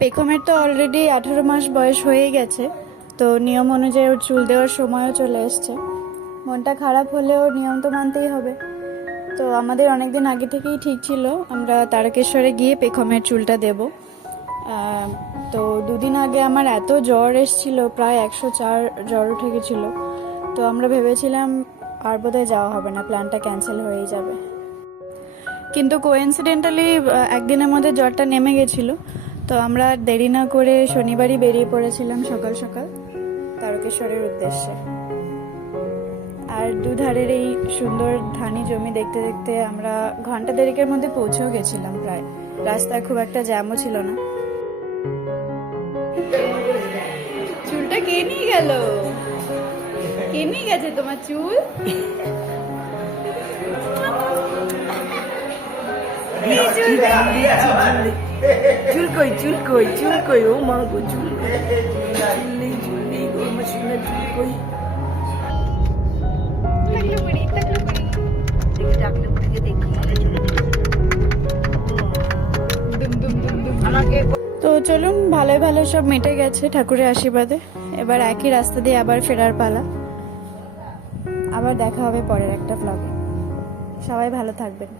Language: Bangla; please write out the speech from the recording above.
পেখমের তো অলরেডি 18 মাস বয়স হয়ে গেছে, তো নিয়ম অনুযায়ী ওর চুল দেওয়ার সময়ও চলে এসছে। মনটা খারাপ হলেও নিয়ম তো মানতেই হবে। তো আমাদের অনেক দিন আগে থেকেই ঠিক ছিল আমরা তারকেশ্বরে গিয়ে পেখমের চুলটা দেব। তো দুদিন আগে আমার এত জ্বর এসেছিল, প্রায় 104 জ্বর উঠে গেছিলো। তো আমরা ভেবেছিলাম আর বোধহয় যাওয়া হবে না, প্ল্যানটা ক্যান্সেল হয়েই যাবে। কিন্তু কোইন্সিডেন্টালি একদিনের মধ্যে জ্বরটা নেমে গেছিলো। তো আমরা দেরি না করে শনিবারই বেরিয়ে পড়েছিলাম সকাল সকাল তারকেশ্বরের উদ্দেশ্যে। আর দুধারের এই সুন্দর ধানি জমি দেখতে দেখতে আমরা ঘন্টা দেড়েকের মধ্যে পৌঁছেও গেছিলাম প্রায়। রাস্তায় খুব একটা জ্যামও ছিল না। চুলটা কে নিয়ে গেল? কে নিয়ে গেছে তোমার চুল? চুল কই চুল কই চুল কই, ও মা গো চুল চুল নেই গো, আমার সোনার চুল কই। ডাকলে উঠে দেখি আমাকে। তো চলুন, ভালো ভালো সব মিটে গেছে ঠাকুরের আশীর্বাদে। এবার একই রাস্তা দিয়ে আবার ফেরার পালা। আবার দেখা হবে পরের একটা ব্লগে। সবাই ভালো থাকবেন।